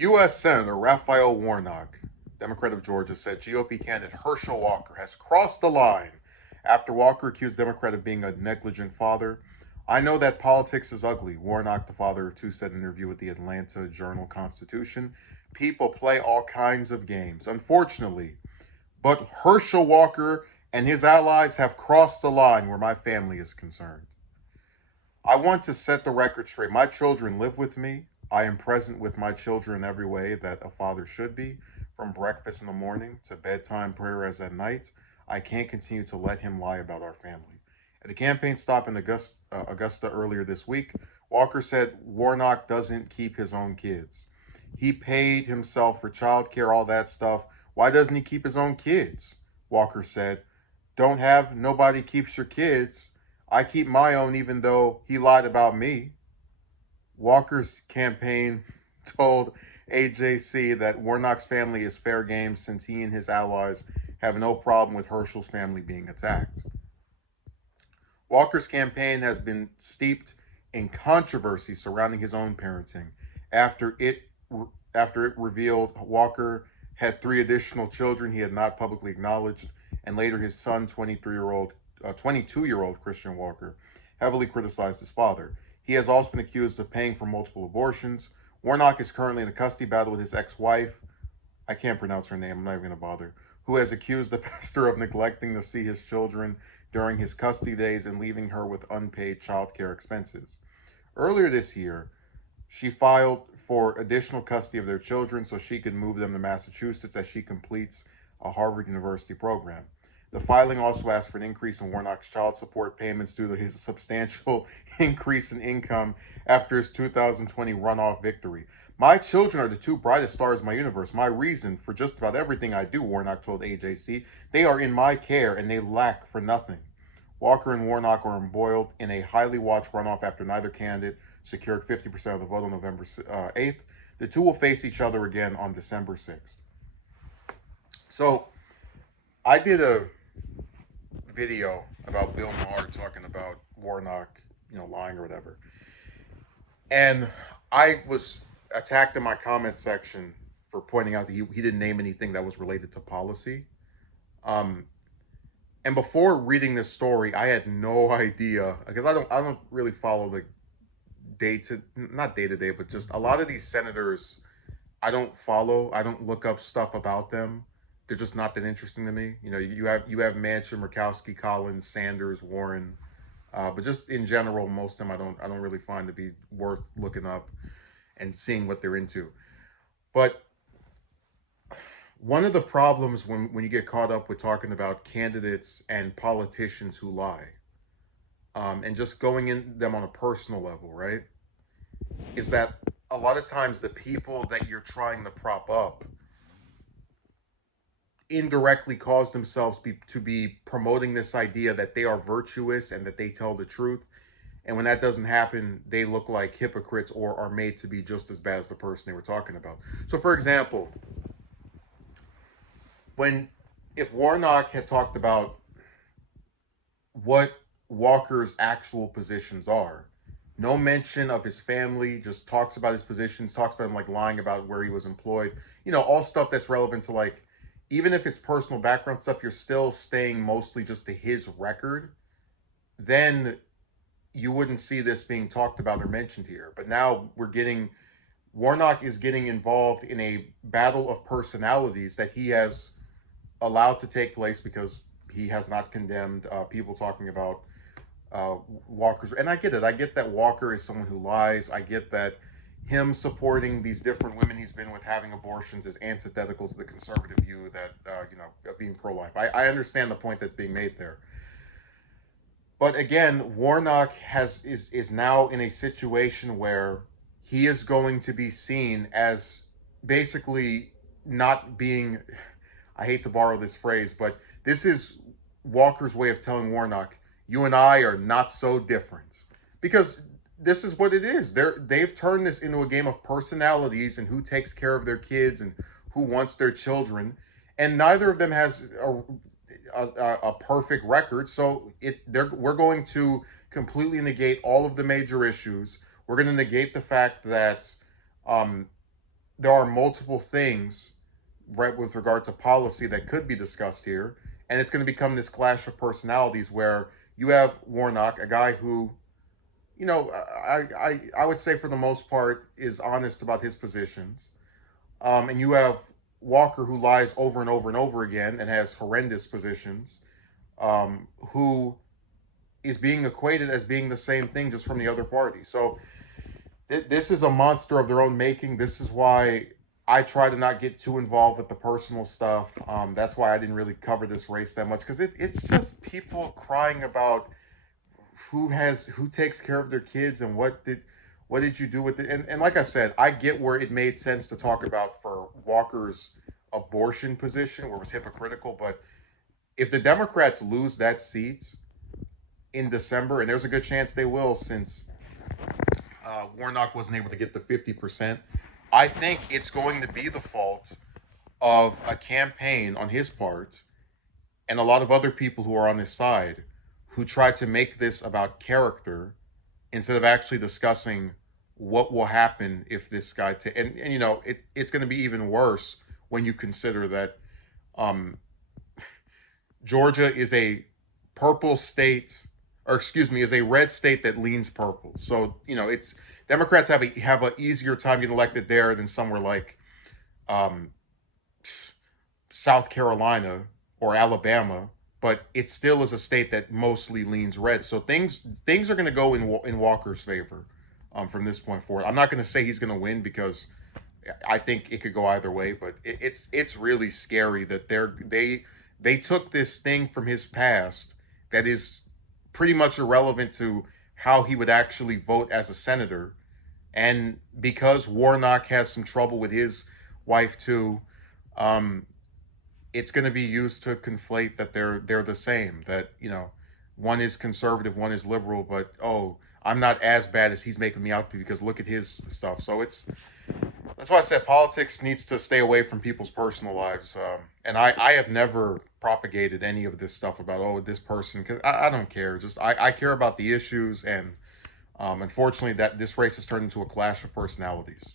U.S. Senator Raphael Warnock, Democrat of Georgia, said GOP candidate Herschel Walker has crossed the line after Walker accused Democrat of being a negligent father. I know that politics is ugly, Warnock, the father of two, said in an interview with the Atlanta Journal-Constitution. People play all kinds of games, unfortunately. But Herschel Walker and his allies have crossed the line where my family is concerned. I want to set the record straight. My children live with me. I am present with my children in every way that a father should be, from breakfast in the morning to bedtime prayers at night. I can't continue to let him lie about our family. At a campaign stop in Augusta earlier this week, Walker said Warnock doesn't keep his own kids. He paid himself for childcare, all that stuff. Why doesn't he keep his own kids? Walker said, don't have nobody keeps your kids. I keep my own even though he lied about me. Walker's campaign told AJC that Warnock's family is fair game since he and his allies have no problem with Herschel's family being attacked. Walker's campaign has been steeped in controversy surrounding his own parenting after it revealed Walker had three additional children he had not publicly acknowledged, and later his son, 22-year-old Christian Walker, heavily criticized his father. He has also been accused of paying for multiple abortions. Warnock is currently in a custody battle with his ex-wife, I can't pronounce her name, I'm not even going to bother, who has accused the pastor of neglecting to see his children during his custody days and leaving her with unpaid child care expenses. Earlier this year, she filed for additional custody of their children so she could move them to Massachusetts as she completes a Harvard University program. The filing also asked for an increase in Warnock's child support payments due to his substantial increase in income after his 2020 runoff victory. My children are the two brightest stars in my universe, my reason for just about everything I do, Warnock told AJC. They are in my care and they lack for nothing. Walker and Warnock are embroiled in a highly watched runoff after neither candidate secured 50% of the vote on November 8th. The two will face each other again on December 6th. So I did a video about Bill Maher talking about Warnock, lying or whatever. And I was attacked in my comment section for pointing out that he didn't name anything that was related to policy. And before reading this story, I had no idea, because I don't really follow the not day to day, but just a lot of these senators I don't follow. I don't look up stuff about them. They're just not that interesting to me. You have Manchin, Murkowski, Collins, Sanders, Warren, but just in general, most of them I don't really find to be worth looking up and seeing what they're into. But one of the problems when you get caught up with talking about candidates and politicians who lie, and just going in them on a personal level, right, is that a lot of times the people that you're trying to prop up indirectly cause themselves to be promoting this idea that they are virtuous and that they tell the truth. And when that doesn't happen, they look like hypocrites or are made to be just as bad as the person they were talking about. So, for example, if Warnock had talked about what Walker's actual positions are, no mention of his family, just talks about his positions, talks about him like lying about where he was employed, all stuff that's relevant to, like, even if it's personal background stuff, you're still staying mostly just to his record, then you wouldn't see this being talked about or mentioned here. But now Warnock is getting involved in a battle of personalities that he has allowed to take place because he has not condemned people talking about Walker's. And I get it. I get that Walker is someone who lies. I get that him supporting these different women he's been with having abortions is antithetical to the conservative view that, of being pro-life. I understand the point that's being made there. But again, Warnock is now in a situation where he is going to be seen as basically not being, I hate to borrow this phrase, but this is Walker's way of telling Warnock, you and I are not so different. Because this is what it is. They've turned this into a game of personalities and who takes care of their kids and who wants their children. And neither of them has a perfect record. So we're going to completely negate all of the major issues. We're going to negate the fact that there are multiple things, right, with regard to policy that could be discussed here, and it's going to become this clash of personalities where you have Warnock, a guy who, I would say for the most part is honest about his positions, and you have Walker, who lies over and over and over again and has horrendous positions, who is being equated as being the same thing just from the other party. So this is a monster of their own making. This is why I try to not get too involved with the personal stuff. That's why I didn't really cover this race that much, because it's just people crying about who takes care of their kids and what did you do with it. And like I said, I get where it made sense to talk about for Walker's abortion position, where it was hypocritical. But if the Democrats lose that seat in December, and there's a good chance they will, since Warnock wasn't able to get the 50%. I think it's going to be the fault of a campaign on his part and a lot of other people who are on his side who try to make this about character instead of actually discussing what will happen if this guy and it's going to be even worse when you consider that um, Georgia is a purple state, or excuse me, is a red state that leans purple. So it's Democrats have a easier time getting elected there than somewhere like um, South Carolina or Alabama, but it still is a state that mostly leans red. So things are going to go in Walker's favor from this point forward. I'm not going to say he's going to win, because I think it could go either way, but it's really scary that they took this thing from his past that is pretty much irrelevant to how he would actually vote as a senator, and because Warnock has some trouble with his wife too, um, it's going to be used to conflate that they're the same. That one is conservative, one is liberal, but oh, I'm not as bad as he's making me out to be because look at his stuff. So that's why I said politics needs to stay away from people's personal lives. And I have never propagated any of this stuff about, oh, this person, because I don't care. Just I care about the issues, and unfortunately, that this race has turned into a clash of personalities.